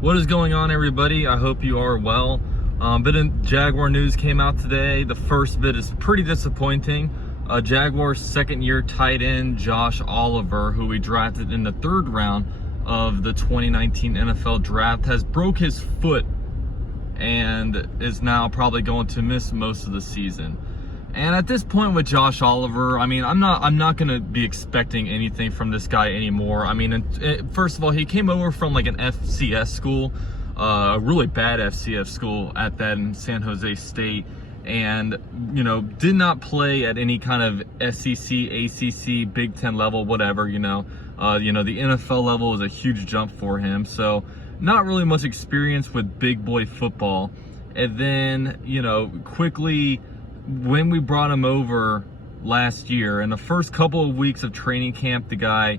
What is going on, everybody? I hope you are well. Bit of Jaguar news came out today. The first bit is pretty disappointing. Jaguar's second-year tight end Josh Oliver, who we drafted in the third round of the 2019 NFL draft, has broke his foot and is now probably going to miss most of the season. And at this point with Josh Oliver, I mean, I'm not going to be expecting anything from this guy anymore. I mean, first of all, he came over from like an FCS school, a really bad FCS school at that in San Jose State, and, you know, did not play at any kind of SEC, ACC, Big Ten level, whatever, the NFL level is a huge jump for him. So not really much experience with big boy football. And then, quickly, when we brought him over last year, in the first couple of weeks of training camp, the guy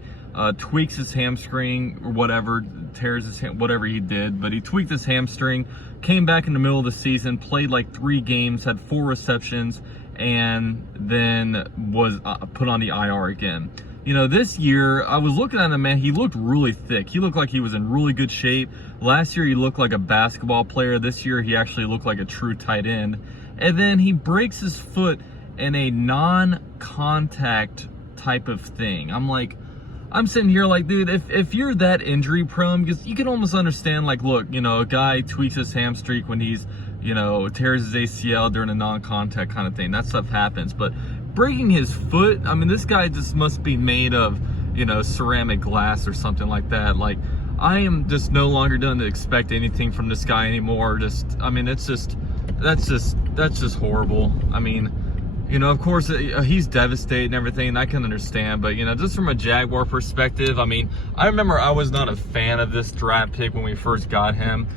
tweaks his hamstring or whatever, tears his whatever he did, but he tweaked his hamstring, came back in the middle of the season, played like 3 games, had 4 receptions, and then was put on the IR again. This year, I was looking at him, man, he looked really thick. He looked like he was in really good shape. Last year, he looked like a basketball player. This year, he actually looked like a true tight end. And then he breaks his foot in a non-contact type of thing. I'm sitting here like, dude, if you're that injury prone, because you can almost understand, like, look, a guy tweaks his hamstring when he's, tears his ACL during a non-contact kind of thing. That stuff happens. But breaking his foot, I mean, this guy just must be made of, ceramic glass or something like that. Like, I am just no longer going to expect anything from this guy anymore. That's just horrible. I mean, of course, he's devastated and everything, and I can understand, but, just from a Jaguar perspective, I mean, I remember I was not a fan of this draft pick when we first got him,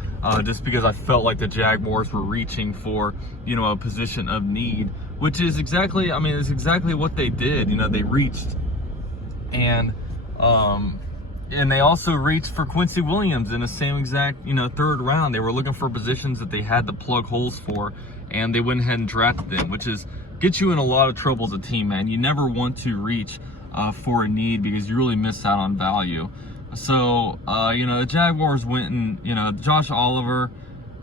just because I felt like the Jaguars were reaching for, a position of need, which is exactly, it's exactly what they did. They reached, and they also reached for Quincy Williams in the same exact, third round. They were looking for positions that they had to plug holes for, and they went ahead and drafted them, which gets you in a lot of trouble as a team, man. You never want to reach for a need because you really miss out on value. So, the Jaguars went and, Josh Oliver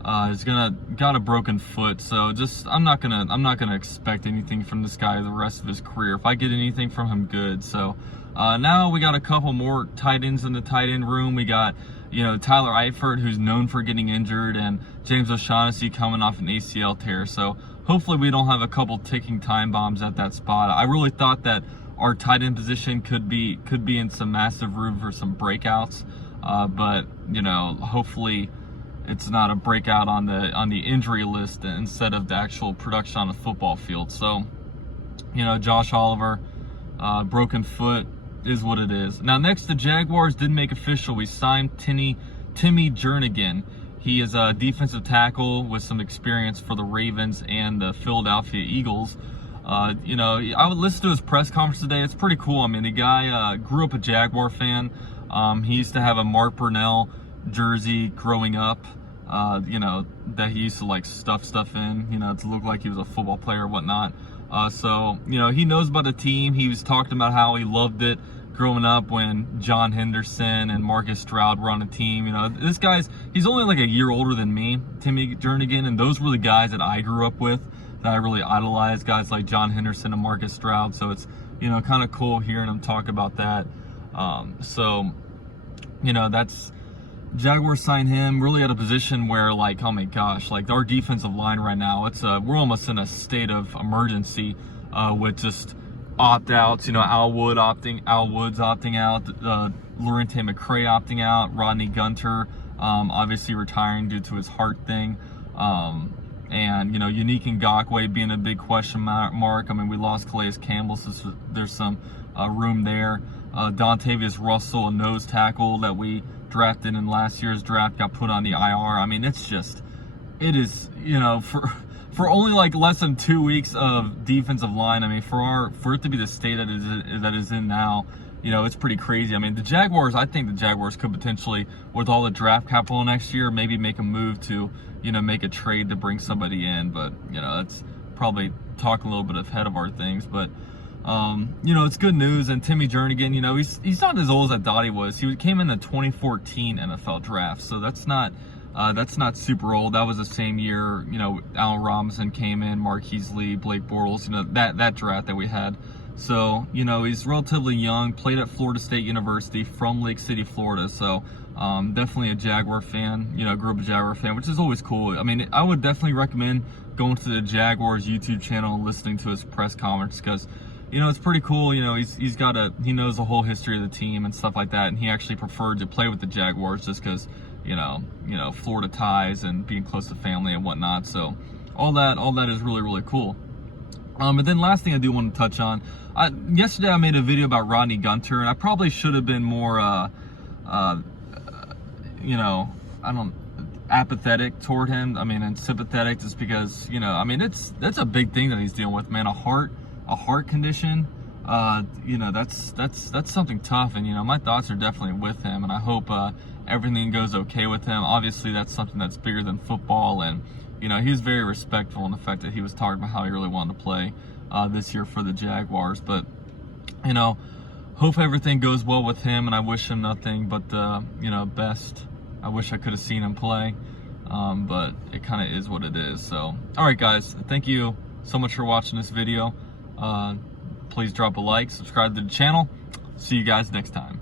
got a broken foot. So I'm not gonna expect anything from this guy the rest of his career. If I get anything from him, good. So, now we got a couple more tight ends in the tight end room. We got, Tyler Eifert, who's known for getting injured, and James O'Shaughnessy coming off an ACL tear. So hopefully we don't have a couple ticking time bombs at that spot. I really thought that our tight end position could be in some massive room for some breakouts, but hopefully it's not a breakout on the injury list instead of the actual production on the football field. So, Josh Oliver, broken foot is what it is. Now, next, the Jaguars did make official. We signed Timmy Jernigan. He is a defensive tackle with some experience for the Ravens and the Philadelphia Eagles. I would listen to his press conference today. It's pretty cool. I mean, the guy grew up a Jaguar fan. He used to have a Mark Brunell jersey growing up, that he used to like stuff in, to look like he was a football player or whatnot. So, he knows about the team. He was talking about how he loved it growing up when John Henderson and Marcus Stroud were on the team. This he's only like a year older than me, Timmy Jernigan, and those were the guys that I grew up with, that I really idolized, guys like John Henderson and Marcus Stroud. So it's, kind of cool hearing him talk about that. That's, Jaguars signed him really at a position where, like, oh my gosh, like our defensive line right now, we're almost in a state of emergency with just opt-outs. Al Woods opting out, Lorente McCray opting out, Rodney Gunter obviously retiring due to his heart thing, and Unique Ngakoue being a big question mark. I mean, we lost Calais Campbell, so there's some room there. Dontavius Russell, a nose tackle that we drafted in last year's draft, got put on the IR. I mean, it is, for only like less than 2 weeks of defensive line. I mean, for it to be the state that is in now, it's pretty crazy. I mean, I think the Jaguars could potentially, with all the draft capital next year, maybe make a move to, make a trade to bring somebody in. But, it's probably talking a little bit ahead of our things. But you know, it's good news. And Timmy Jernigan, you know, he's not as old as I thought he was. He came in the 2014 NFL draft, so that's not super old. That was the same year, you know, Allen Robinson came in, Marquise Lee, Blake Bortles, you know, that draft that we had. So, you know, he's relatively young, played at Florida State University from Lake City, Florida. So, definitely a Jaguar fan, you know, grew up a Jaguar fan, which is always cool. I mean, I would definitely recommend going to the Jaguars YouTube channel and listening to his press conference, because, you know, it's pretty cool. You know, he knows the whole history of the team and stuff like that. And he actually preferred to play with the Jaguars just because, you know, Florida ties and being close to family and whatnot. So all that is really, really cool. And then last thing I do want to touch on, yesterday I made a video about Rodney Gunter, and I probably should have been more, you know, apathetic toward him. I mean, and sympathetic, just because, you know, I mean, that's a big thing that he's dealing with, man. A heart condition. You know, that's something tough, and, you know, my thoughts are definitely with him, and I hope everything goes okay with him. Obviously, that's something that's bigger than football, and, you know, he was very respectful in the fact that he was talking about how he really wanted to play this year for the Jaguars. But, you know, hope everything goes well with him, and I wish him nothing but you know, best. I wish I could have seen him play, but it kind of is what it is. So, all right, guys, thank you so much for watching this video. Please drop a like, subscribe to the channel. See you guys next time.